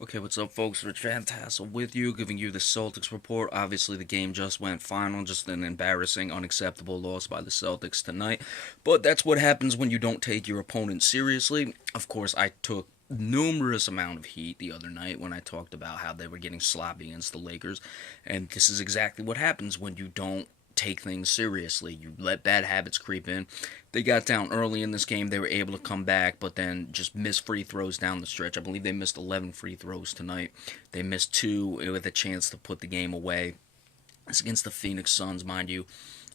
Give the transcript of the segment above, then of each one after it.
Okay, what's up, folks? Rich Fantassel with you, giving you the Celtics report. Obviously, the game just went final, just an embarrassing, unacceptable loss by the Celtics tonight. But that's what happens when you don't take your opponent seriously. Of course, I took numerous amount of heat the other night when I talked about how they were getting sloppy against the Lakers, and this is exactly what happens when you don't take things seriously. You let bad habits creep in. They got down early in this game. They were able to come back, but then just missed free throws down the stretch. I believe they missed 11 free throws tonight. They missed two with a chance to put the game away. It's against the Phoenix Suns, mind you,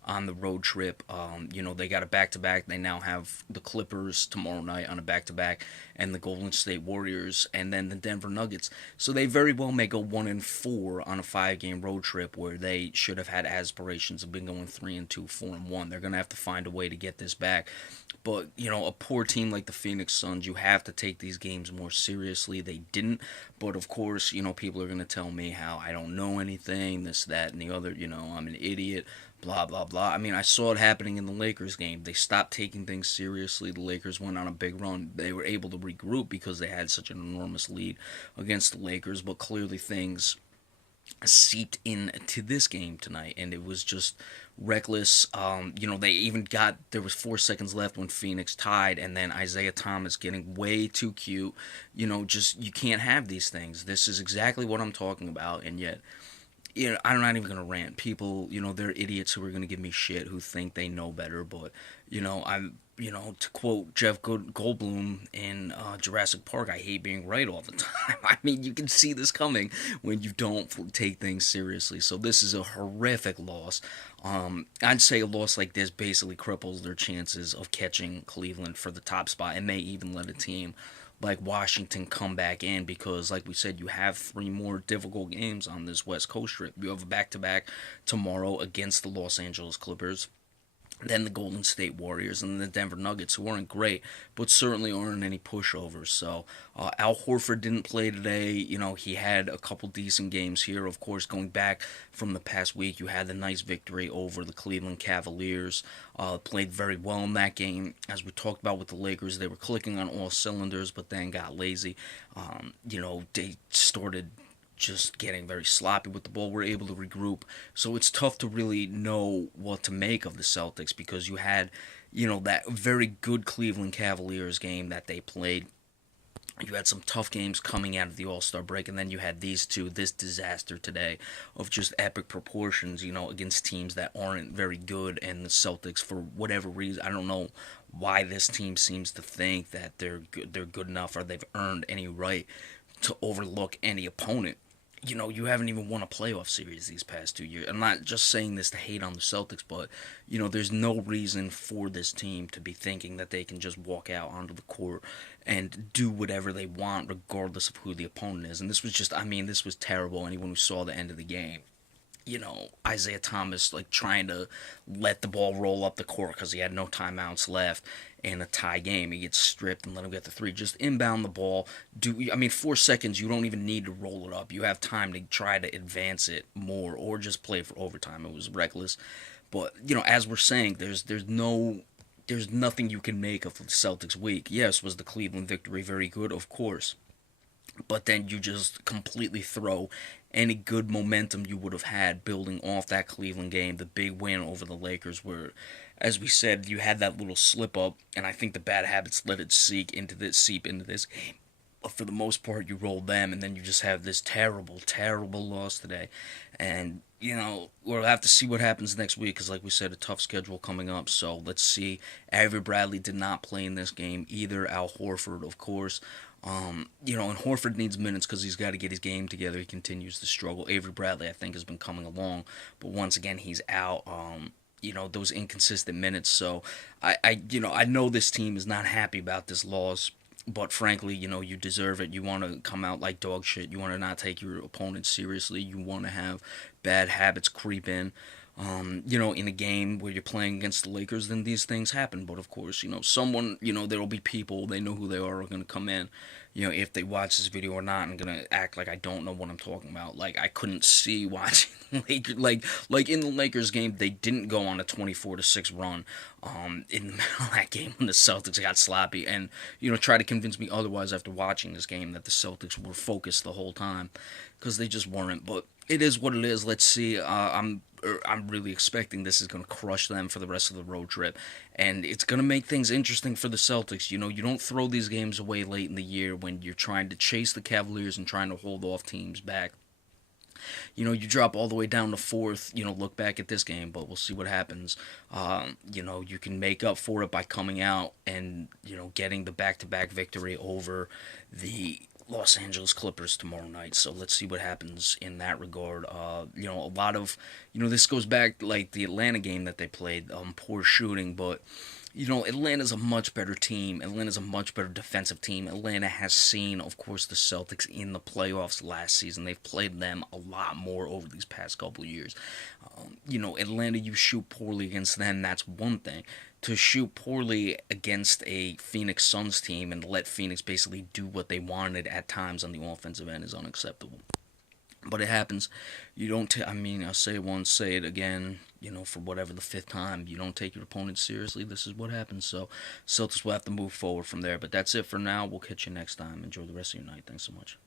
on the road trip. They got a back to back. They now have the Clippers tomorrow night on a back to back, and the Golden State Warriors, and then the Denver Nuggets. So they very well may go 1-4 on a 5 game road trip where they should have had aspirations of being going 3-2, 4-1. They're gonna have to find a way to get this back. But a poor team like the Phoenix Suns, you have to take these games more seriously. They didn't, but of course, people are gonna tell me how I don't know anything, this, that, and the other. I'm an idiot, blah blah blah. I mean, I saw it happening in the Lakers game. They stopped taking things seriously. The Lakers went on a big run. They were able to regroup because they had such an enormous lead against the Lakers, but clearly things seeped into this game tonight, and it was just reckless. They even got there was 4 seconds left when Phoenix tied, and then Isaiah Thomas getting way too cute. Just you can't have these things. This is exactly what I'm talking about, and yet I'm not even gonna rant. People, they're idiots who are gonna give me shit who think they know better. But to quote Jeff Goldblum in Jurassic Park, I hate being right all the time. I mean, you can see this coming when you don't take things seriously. So this is a horrific loss. I'd say a loss like this basically cripples their chances of catching Cleveland for the top spot, and may even let a team like Washington come back in, because like we said, you have 3 more difficult games on this West Coast trip. You have a back-to-back tomorrow against the Los Angeles Clippers, then the Golden State Warriors, and the Denver Nuggets, who aren't great, but certainly aren't any pushovers. So Al Horford didn't play today. He had a couple decent games here. Of course, going back from the past week, you had the nice victory over the Cleveland Cavaliers. Played very well in that game. As we talked about with the Lakers, they were clicking on all cylinders, but then got lazy. They started just getting very sloppy with the ball. We're able to regroup. So it's tough to really know what to make of the Celtics, because you had, that very good Cleveland Cavaliers game that they played. You had some tough games coming out of the All-Star break, and then you had this disaster today of just epic proportions, against teams that aren't very good. And the Celtics, for whatever reason, I don't know why this team seems to think that they're good enough, or they've earned any right to overlook any opponent. You haven't even won a playoff series these past 2 years. I'm not just saying this to hate on the Celtics, but, there's no reason for this team to be thinking that they can just walk out onto the court and do whatever they want, regardless of who the opponent is. And this was just, I mean, this was terrible. Anyone who saw the end of the game, Isaiah Thomas like trying to let the ball roll up the court because he had no timeouts left in a tie game. He gets stripped and let him get the three. Just inbound the ball. 4 seconds, you don't even need to roll it up. You have time to try to advance it more, or just play for overtime. It was reckless. But, as we're saying, there's nothing you can make of the Celtics week. Yes, was the Cleveland victory very good? Of course. But then you just completely throw any good momentum you would have had building off that Cleveland game, the big win over the Lakers, where, as we said, you had that little slip up, and I think the bad habits let it seep into this game. But for the most part, you rolled them, and then you just have this terrible, terrible loss today. And, we'll have to see what happens next week, because, like we said, a tough schedule coming up. So let's see. Avery Bradley did not play in this game either. Al Horford, of course. And Horford needs minutes because he's got to get his game together. He continues to struggle. Avery Bradley, I think, has been coming along, but once again, he's out. Those inconsistent minutes. So I know this team is not happy about this loss, but frankly, you deserve it. You want to come out like dog shit. You want to not take your opponent seriously. You want to have bad habits creep in. In a game where you're playing against the Lakers, then these things happen. But of course, someone, there'll be people, they know who they are going to come in if they watch this video or not, I'm gonna act like I don't know what I'm talking about. Like I couldn't see watching the Lakers. Like in the Lakers game, they didn't go on a 24-6 run. In the middle of that game when the Celtics got sloppy, and try to convince me otherwise after watching this game that the Celtics were focused the whole time, because they just weren't. But it is what it is. Let's see. I'm really expecting this is going to crush them for the rest of the road trip, and it's going to make things interesting for the Celtics. You don't throw these games away late in the year when you're trying to chase the Cavaliers and trying to hold off teams back. You drop all the way down to fourth. Look back at this game, but we'll see what happens. You can make up for it by coming out and getting the back-to-back victory over the Los Angeles Clippers tomorrow night. So let's see what happens in that regard. A lot of this goes back like the Atlanta game that they played. Poor shooting, but Atlanta's a much better team. Atlanta's a much better defensive team. Atlanta has seen, of course, the Celtics in the playoffs last season. They've played them a lot more over these past couple of years. Atlanta, you shoot poorly against them, that's one thing. To shoot poorly against a Phoenix Suns team and let Phoenix basically do what they wanted at times on the offensive end is unacceptable. But it happens. You don't. I'll say it once, say it again. For whatever the fifth time, you don't take your opponent seriously. This is what happens. So, Celtics will have to move forward from there. But that's it for now. We'll catch you next time. Enjoy the rest of your night. Thanks so much.